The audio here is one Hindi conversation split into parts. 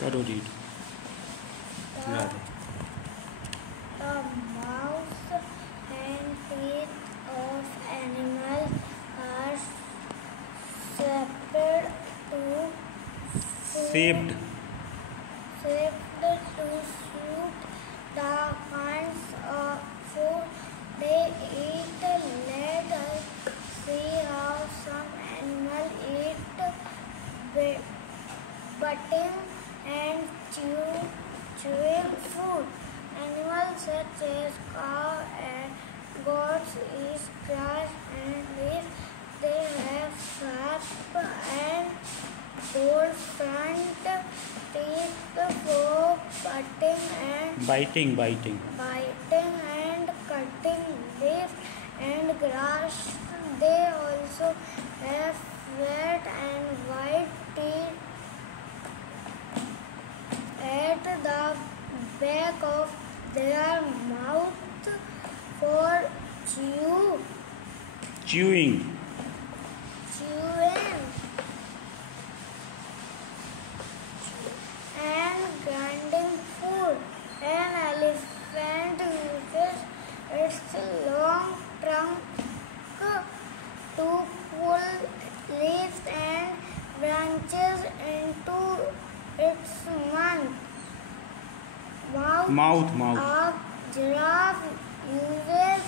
करो read. The mouth and teeth of animals are shaped to suit the kinds of food they eat. Let us see how some animals eat biting and chewing food. Animals such as cow and goats eat grass and leaves. They have sharp and bold front teeth for biting and cutting leaves and grass. They also have red and white teeth at the back of their mouth for chewing and grinding food. An elephant uses its long trunk to pull leaves and branches into its mouth. A giraffe uses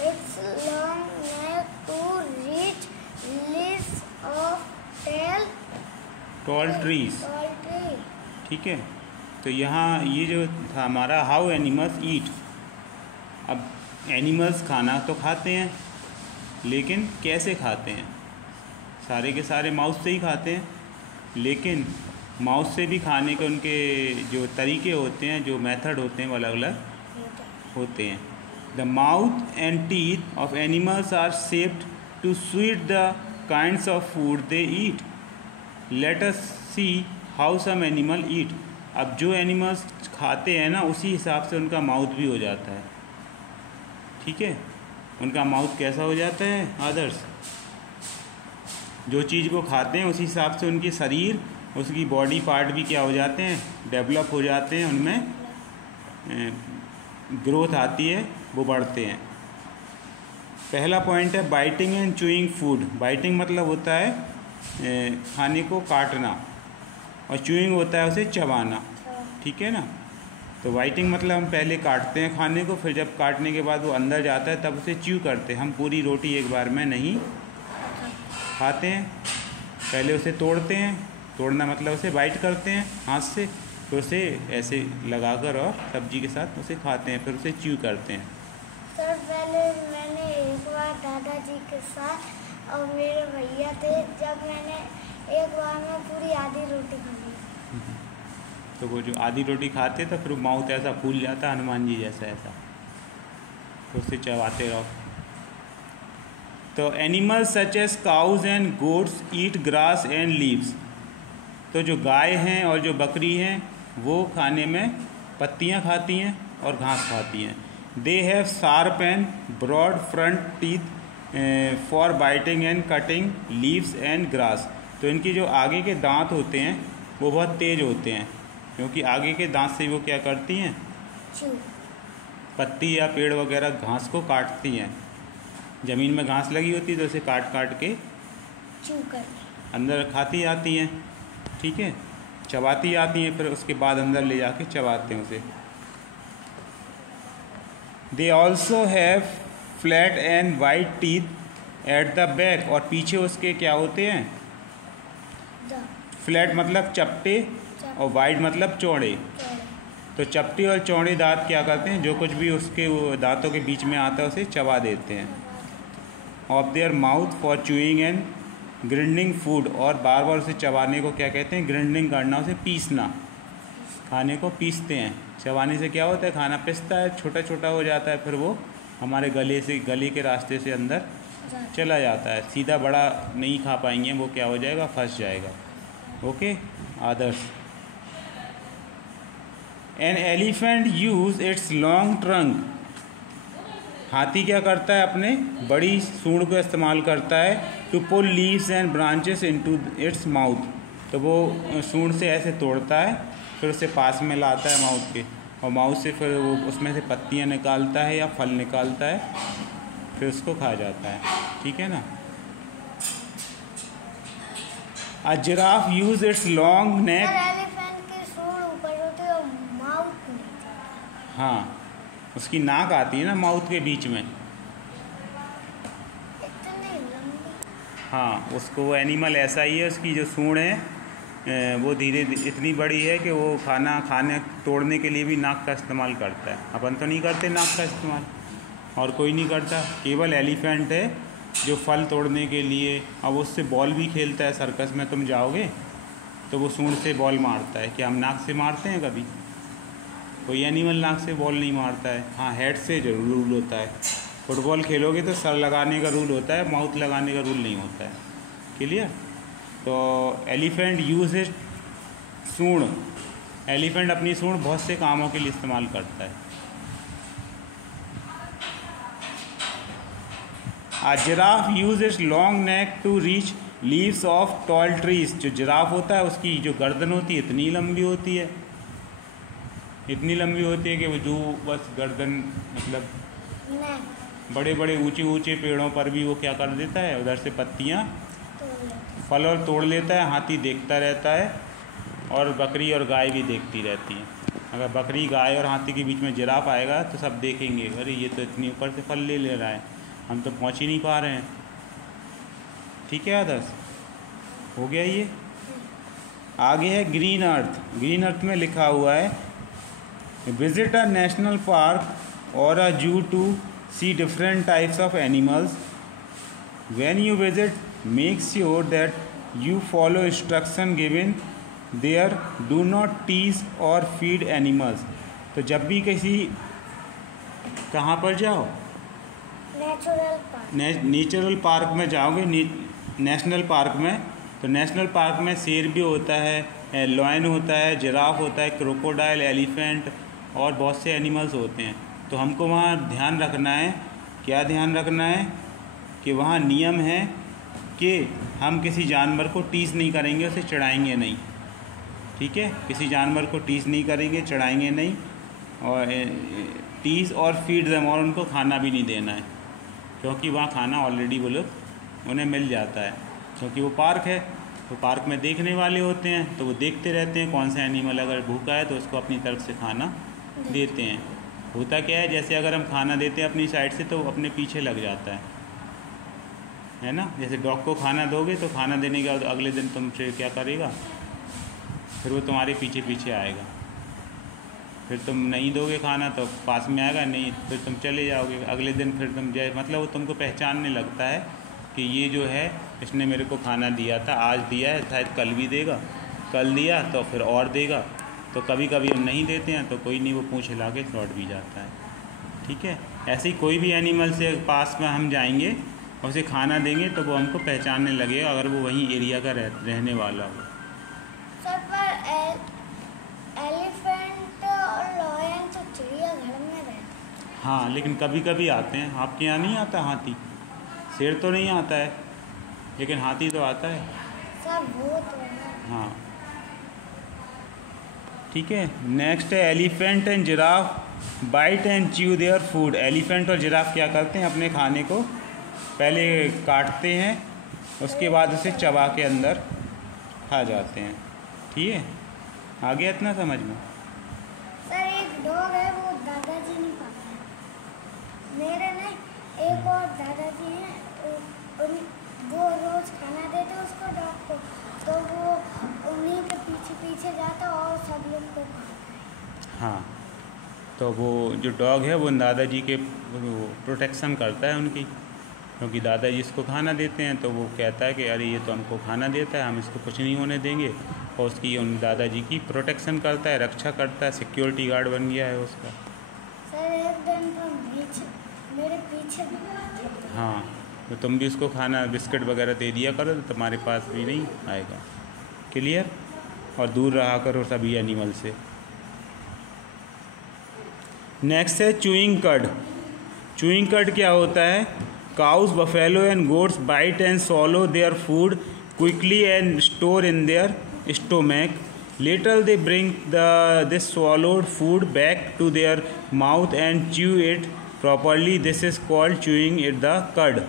its long neck to reach leaves of tall trees. ठीक है, तो यहाँ ये जो था हमारा हाउ एनिमल्स ईट। अब एनिमल्स खाना तो खाते हैं, लेकिन कैसे खाते हैं? सारे के सारे माउस से ही खाते हैं, लेकिन माउस से भी खाने के उनके जो तरीके होते हैं, जो मेथड होते हैं, वो अलग अलग होते हैं। The mouth and teeth of animals are shaped to suit the kinds of food they eat. Let us see how some animal eat. अब जो एनिमल्स खाते हैं ना, उसी हिसाब से उनका माउथ भी हो जाता है। ठीक है, उनका माउथ कैसा हो जाता है आदर्श? जो चीज़ वो खाते हैं उसी हिसाब से उनकी शरीर, उसकी बॉडी पार्ट भी क्या हो जाते हैं, डेवलप हो जाते हैं, उनमें ग्रोथ आती है, वो बढ़ते हैं। पहला पॉइंट है biting and chewing food. Biting मतलब होता है खाने को काटना, और चूइंग होता है उसे चबाना। ठीक है ना? तो बाइटिंग मतलब हम पहले काटते हैं खाने को, फिर जब काटने के बाद वो अंदर जाता है तब उसे च्यू करते हैं। हम पूरी रोटी एक बार में नहीं खाते हैं, पहले उसे तोड़ते हैं। तोड़ना मतलब उसे बाइट करते हैं हाथ से, फिर उसे ऐसे लगाकर और सब्जी के साथ उसे खाते हैं, फिर उसे च्यू करते हैं। सर पहले मैंने एक बार दादाजी के साथ और मेरे भैया थे, जब मैंने एक बार में पूरी आधी रोटी खा ली। तो वो जो आधी रोटी खाते तो फिर माउथ ऐसा फूल जाता, हनुमान जी जैसा ऐसा, तो उससे चबाते रहो। तो animals such as cows and goats eat grass and leaves. तो जो गाय हैं और जो बकरी हैं वो खाने में पत्तियां खाती हैं और घास खाती हैं। They have sharp and broad front teeth for biting and cutting leaves and grass. तो इनके जो आगे के दांत होते हैं वो बहुत तेज होते हैं, क्योंकि आगे के दांत से वो क्या करती हैं, पत्ती या पेड़ वगैरह घास को काटती हैं। ज़मीन में घास लगी होती है तो उसे काट काट के अंदर खाती आती हैं। ठीक है, चबाती आती हैं, फिर उसके बाद अंदर ले जाके चबाते हैं उसे। दे also have flat and white teeth at the back. और पीछे उसके क्या होते हैं, फ्लैट मतलब चपटे और वाइड मतलब चौड़े। तो चपटे और चौड़े दांत क्या करते हैं, जो कुछ भी उसके वो दांतों के बीच में आता है उसे चबा देते हैं। Of their mouth for chewing and grinding food. और बार बार उसे चबाने को क्या कहते हैं, ग्राइंडिंग करना, उसे पीसना। खाने को पीसते हैं। चबाने से क्या होता है, खाना पिसता है, छोटा छोटा हो जाता है, फिर वो हमारे गले के रास्ते से अंदर चला जाता है। सीधा बड़ा नहीं खा पाएंगे, वो क्या हो जाएगा, फंस जाएगा। Okay Adarsh. An elephant use it's long trunk. हाथी क्या करता है, अपने बड़ी सूंड को इस्तेमाल करता है to pull leaves and branches into its mouth. तो वो सूंड से ऐसे तोड़ता है, फिर उसे पास में लाता है माउथ के, और माउथ से फिर वो उसमें से पत्तियाँ निकालता है या फल निकालता है, फिर उसको खा जाता है। ठीक है ना। A giraffe use its long neck। Elephant की सूंड ऊपर होती है और माउथ नीचे। हाँ, उसकी नाक आती है ना माउथ के बीच में। इतनी लंबी। हाँ, उसको वो एनिमल ऐसा ही है, उसकी जो सूंड है वो धीरे इतनी बड़ी है कि वो खाने तोड़ने के लिए भी नाक का इस्तेमाल करता है। अपन तो नहीं करते नाक का इस्तेमाल, और कोई नहीं करता, केवल एलिफेंट है जो फल तोड़ने के लिए। अब उससे बॉल भी खेलता है। सर्कस में तुम जाओगे तो वो सूंड से बॉल मारता है। क्या हम नाक से मारते हैं कभी? कोई एनिमल नाक से बॉल नहीं मारता है। हाँ, हेड से जरूर रूल होता है। फुटबॉल खेलोगे तो सर लगाने का रूल होता है, माउथ लगाने का रूल नहीं होता है। क्लियर? तो एलिफेंट यूज इज सूंड। एलिफेंट अपनी सूंड बहुत से कामों के लिए इस्तेमाल करता है। A giraffe use its long neck to reach leaves of tall trees। जो जिराफ होता है उसकी जो गर्दन होती है इतनी लंबी होती है, इतनी लंबी होती है कि वो जो बस गर्दन मतलब बड़े बड़े ऊंचे ऊंचे पेड़ों पर भी वो क्या कर देता है, उधर से पत्तियाँ फल और तोड़ लेता है। हाथी देखता रहता है और बकरी और गाय भी देखती रहती हैं। अगर बकरी गाय और हाथी के बीच में जिराफ आएगा तो सब देखेंगे, अरे ये तो इतनी ऊपर से फल ले रहा है, हम तो पहुंच ही नहीं पा रहे हैं। ठीक है आदर्श, हो गया ये। आगे है ग्रीन अर्थ। ग्रीन अर्थ में लिखा हुआ है विजिट अ नेशनल पार्क और a zoo to see different types of animals. When you visit make sure that you follow instruction given there, do not tease or feed animals. तो जब भी किसी कहाँ पर जाओ, नेचुरल पार्क में जाओगे, नेशनल पार्क में, तो नेशनल पार्क में शेर भी होता है, लॉयन होता है, जिराफ होता है, क्रोकोडाइल, एलिफेंट और बहुत से एनिमल्स होते हैं। तो हमको वहाँ ध्यान रखना है, क्या ध्यान रखना है कि वहाँ नियम है कि हम किसी जानवर को टीज़ नहीं करेंगे, उसे चढ़ाएंगे नहीं। ठीक है, किसी जानवर को टीज़ नहीं करेंगे, चढ़ाएंगे नहीं, और टीज़ और फीड देम, और उनको खाना भी नहीं देना है, क्योंकि वहाँ खाना ऑलरेडी वो लोग उन्हें मिल जाता है। क्योंकि वो पार्क है, तो पार्क में देखने वाले होते हैं, तो वो देखते रहते हैं कौन सा एनिमल अगर भूखा है तो उसको अपनी तरफ से खाना देते हैं। होता क्या है, जैसे अगर हम खाना देते हैं अपनी साइड से तो वो अपने पीछे लग जाता है ना। जैसे डॉग को खाना दोगे तो खाना देने के बाद अगले दिन तुमसे क्या करेगा, फिर वो तुम्हारे पीछे पीछे आएगा। फिर तुम नहीं दोगे खाना तो पास में आएगा नहीं, फिर तुम चले जाओगे। अगले दिन फिर तुम मतलब वो तुमको पहचानने लगता है कि ये जो है इसने मेरे को खाना दिया था, आज दिया है, शायद कल भी देगा, कल दिया तो फिर और देगा। तो कभी कभी हम नहीं देते हैं तो कोई नहीं, वो पूँछ हिला के लौट भी जाता है। ठीक है, ऐसे ही कोई भी एनिमल से पास में हम जाएंगे और उसे खाना देंगे तो वो हमको पहचानने लगेगा, अगर वो वहीं एरिया का रहने वाला हो। एलिफेंट और लॉयन तो चिड़ियाघर में रहते हैं। हाँ, लेकिन कभी कभी आते हैं। आपके यहाँ नहीं आता हाथी? शेर तो नहीं आता है, लेकिन हाथी तो आता है। सब बहुत है। हाँ, ठीक है। नेक्स्ट है elephant and giraffe bite and chew their food. Elephant और जिराफ क्या करते हैं, अपने खाने को पहले काटते हैं, उसके बाद उसे चबा के अंदर खा जाते हैं। ठीक है, आ गया इतना समझ में? सर एक डॉग है, वो दादाजी नहीं पाते हैं मेरे नहीं, एक और दादाजी हैं, वो रोज खाना देते उसको डॉग को, तो वो उन्हीं के पीछे पीछे जाता और सब लोग को खाता है। हाँ, तो वो जो डॉग है वो दादाजी के प्रोटेक्शन करता है उनकी, क्योंकि दादाजी इसको खाना देते हैं तो वो कहता है कि अरे ये तो हमको खाना देता है, हम इसको कुछ नहीं होने देंगे, और उसकी उन दादाजी की प्रोटेक्शन करता है, रक्षा करता है, सिक्योरिटी गार्ड बन गया है उसका। सर एक दिन तो मेरे पीछे। हाँ, तो तुम भी उसको खाना बिस्किट वगैरह दे दिया करो तो तुम्हारे पास भी नहीं आएगा। क्लियर? और दूर रहा करो सभी एनिमल से। नेक्स्ट है चूइंग कड। चूइंग कड क्या होता है? Cows, buffalo and goats bite and swallow their food quickly and store in their stomach. Later they bring this swallowed food back to their mouth and chew it properly. This is called chewing it the cud.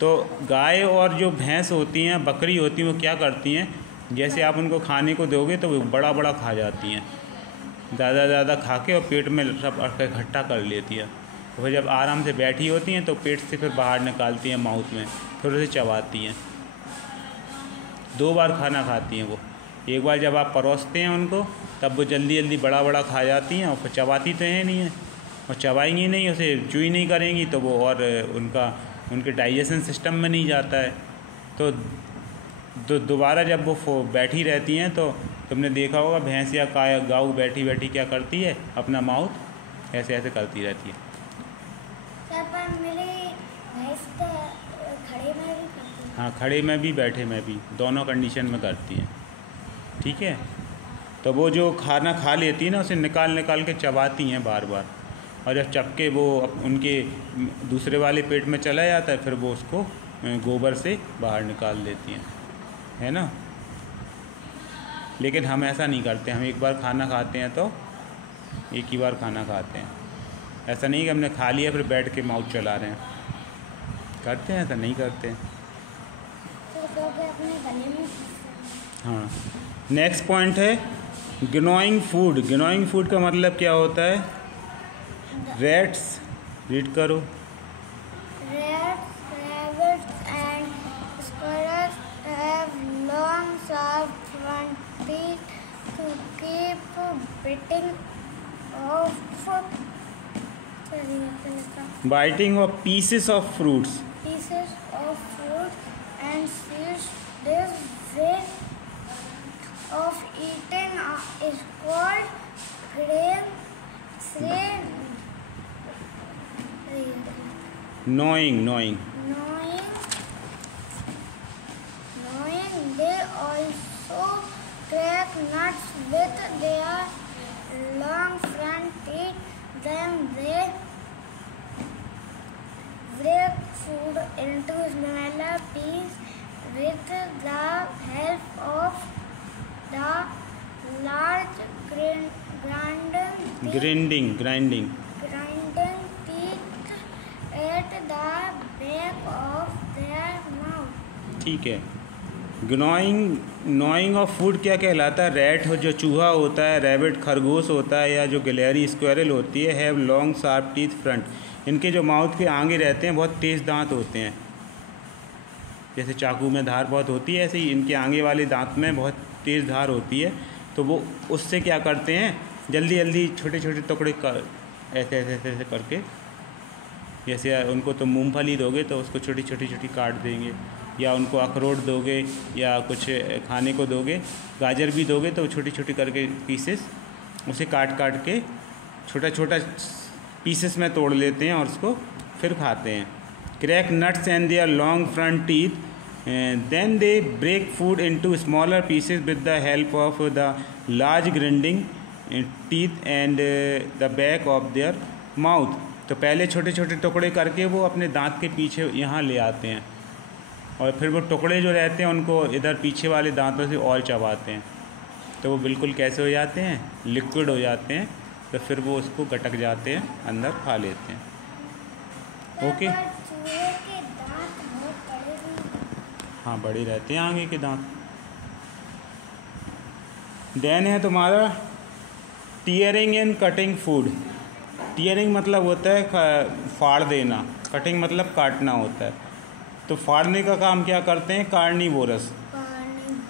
तो गाय और जो भैंस होती हैं, बकरी होती हैं, वो क्या करती हैं, जैसे आप उनको खाने को दोगे तो वो बड़ा बड़ा खा जाती हैं, ज़्यादा खा के, और पेट में सब इकट्ठा कर लेती है। तो फिर जब आराम से बैठी होती हैं तो पेट से फिर बाहर निकालती हैं माउथ में, फिर उसे चबाती हैं। 2 बार खाना खाती हैं वो। एक बार जब आप परोसते हैं उनको, तब वो जल्दी बड़ा खा जाती हैं, और फिर चबाती तो है नहीं है, और चबाएंगी नहीं, उसे चूई नहीं करेंगी तो वो और उनके डाइजेशन सिस्टम में नहीं जाता है। तो दोबारा जब वो बैठी रहती हैं तो तुमने देखा होगा भैंस या गाय बैठी क्या करती है, अपना माउथ ऐसे करती रहती है। हाँ, खड़े में भी बैठे में भी, दोनों कंडीशन में करती हैं। ठीक है, तो वो जो खाना खा लेती है ना, उसे निकाल के चबाती हैं बार, और जब चब के वो उनके दूसरे वाले पेट में चला जाता है, फिर वो उसको गोबर से बाहर निकाल देती हैं, है ना। लेकिन हम ऐसा नहीं करते। हम एक बार खाना खाते हैं तो एक ही बार खाना खाते हैं। ऐसा नहीं कि हमने खा लिया फिर बैठ के माउथ चला रहे हैं, करते हैं? ऐसा नहीं करते हैं। हाँ, नेक्स्ट पॉइंट है gnawing फूड। gnawing फूड का मतलब क्या होता है? रैट्स, रीड करो। Rats, rabbits and squirrels have long sharp front teeth to keep biting of pieces of fruits and seeds. This way of eating is called gnawing. They also crack nuts with their long front teeth. Then they break food into smaller pieces with the help of the large grinding teeth at the back of their mouth. ठीक है। gnawing ऑफ फूड क्या कहलाता है? रैट जो चूहा होता है, रैबिट खरगोश होता है, या जो गिलहरी स्क्वेरल होती है, have long sharp teeth front. इनके जो माउथ के आगे रहते हैं बहुत तेज़ दांत होते हैं, जैसे चाकू में धार बहुत होती है, ऐसे ही इनके आगे वाले दांत में बहुत तेज़ धार होती है। तो वो उससे क्या करते हैं, जल्दी छोटे टुकड़े ऐसे करके, जैसे उनको तो मूंगफली दोगे तो उसको छोटी काट देंगे, या उनको अखरोट दोगे या कुछ खाने को दोगे, गाजर भी दोगे तो छोटी करके पीसेस उसे काट के छोटा पीसेस में तोड़ लेते हैं और उसको फिर खाते हैं। Crack nuts and their long front teeth, then they break food into smaller pieces with the help of the large grinding teeth and the back of their mouth. तो पहले छोटे टुकड़े करके वो अपने दांत के पीछे यहाँ ले आते हैं, और फिर वो टुकड़े जो रहते हैं उनको इधर पीछे वाले दांतों से और चबाते हैं, तो वो बिल्कुल कैसे हो जाते हैं, लिक्विड हो जाते हैं। तो फिर वो उसको गटक जाते हैं, अंदर खा लेते हैं। ओके, हाँ, बड़े रहते हैं आगे के दांत। देन है तुम्हारा tearing and cutting food. Tearing मतलब होता है फाड़ देना, कटिंग मतलब काटना होता है। तो फाड़ने का काम क्या करते हैं?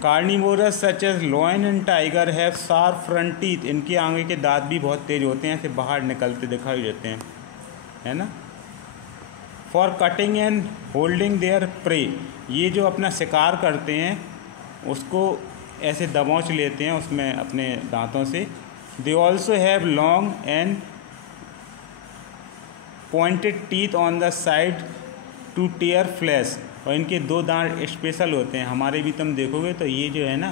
Carnivores such as lion and tiger have sharp front teeth. इनके आगे के दांत भी बहुत तेज होते हैं, ऐसे बाहर निकलते दिखाई देते हैं, है ना। For cutting and holding there pray, ये जो अपना शिकार करते हैं उसको ऐसे दबोच लेते हैं उसमें अपने दांतों से। They also have long and pointed teeth on the side to tear flesh. और इनके 2 दांत स्पेशल होते हैं। हमारे भी तुम देखोगे तो ये जो है ना,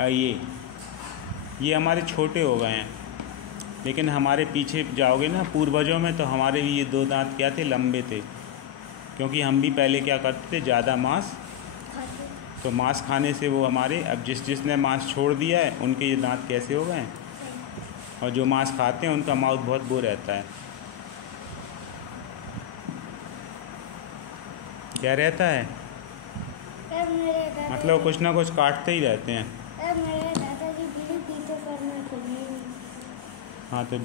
ये हमारे छोटे हो गए हैं, लेकिन हमारे पीछे जाओगे ना पूर्वजों में, तो हमारे भी ये 2 दांत क्या थे, लंबे थे, क्योंकि हम भी पहले क्या करते थे, ज़्यादा मांस तो मांस खाने से वो हमारे, अब जिसने मांस छोड़ दिया है उनके ये दांत कैसे हो गए हैं, और जो मांस खाते हैं उनका माउथ बहुत वो रहता है, क्या रहता है, सर मेरे दादा मतलब कुछ ना कुछ काटते ही रहते हैं। सर मेरे दादाजी बीड़ी पीते पर मैं सुनी नहीं। हाँ तो